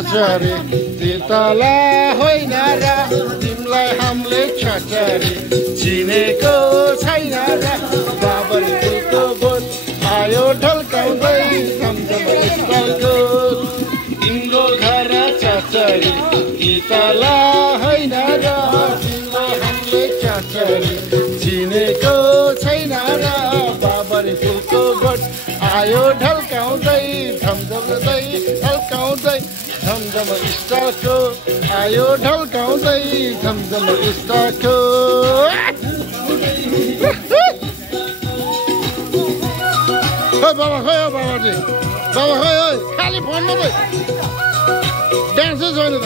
छाछरी तितला होइन र तिमीलाई हामीले छाछरी चिनेको छैन र बाबरी फुलको बोट आयो ढल्काउँदै झमझम स्टाइलको तिम्रो घर छाछरी तितला होइन र तिमीलाई हामीले छाछरी चिनेको छैन र बाबरी फुलको बोट आयो ढल्काउँदै झमझमदै ढल्काउँदै झमझम स्टारको आयो ढल्काउँदै झमझम स्टारको बाबा खै हो बाबाजी बाबा खै हो खाली फोन मात्रै डान्सै छैन त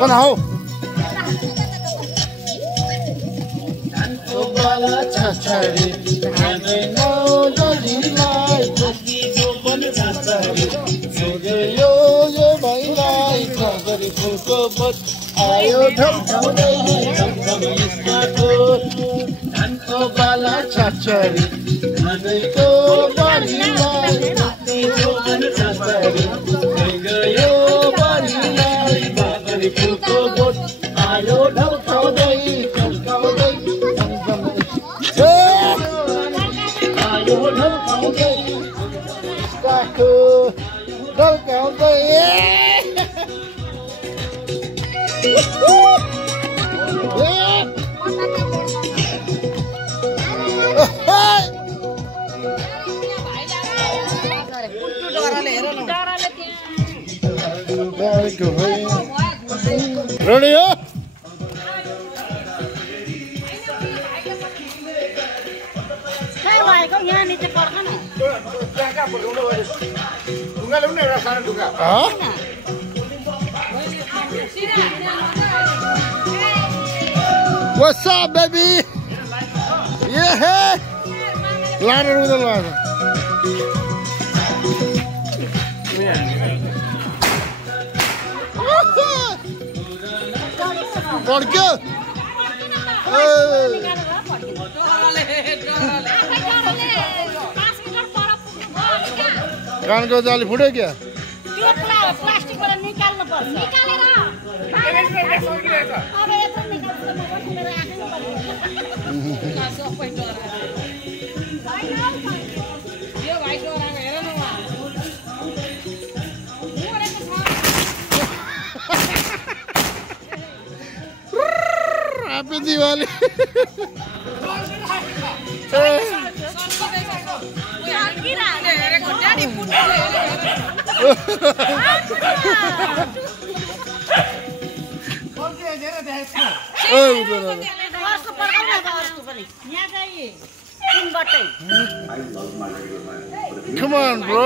बनाओ बाला छाछरी आँदैनौ जलीलाई बस्तीको पनि छाछरी सोझे यो भाइलाई खगरी फुलको बोट आयो ढल्काउँदै झमझम स्टारको धानको बाला छाछरी आँदैको बारीलाई बस्तीको पनि छाछरी गयो बारीलाई बाबरी फुलको बोट आयो ढल्काउँदै ढल्काउँदै आयो ढल्काउँदै स्टारको ढल्काउँदै रेडी हो What's up, baby? Yeah. Ladder with a ladder. ¿Por qué? कान को जाली फुट्यो क्या? त्यो प्लास्टिकबाट निकाल्नु पर्छ। निकालेर अब यत्रो निकाल्नु मेरो आँखै नपर्छ। सबै डरा। यो भाइ डराको हेर न वहाँ। Happy Diwali. Come on, bro.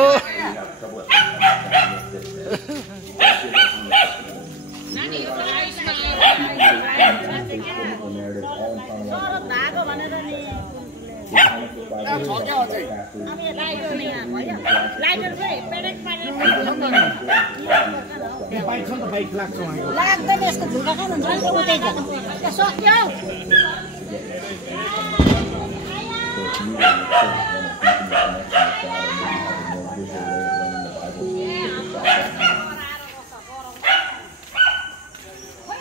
लाग्दैन यसको झुल्का खानु झन् उतै जा सक्यो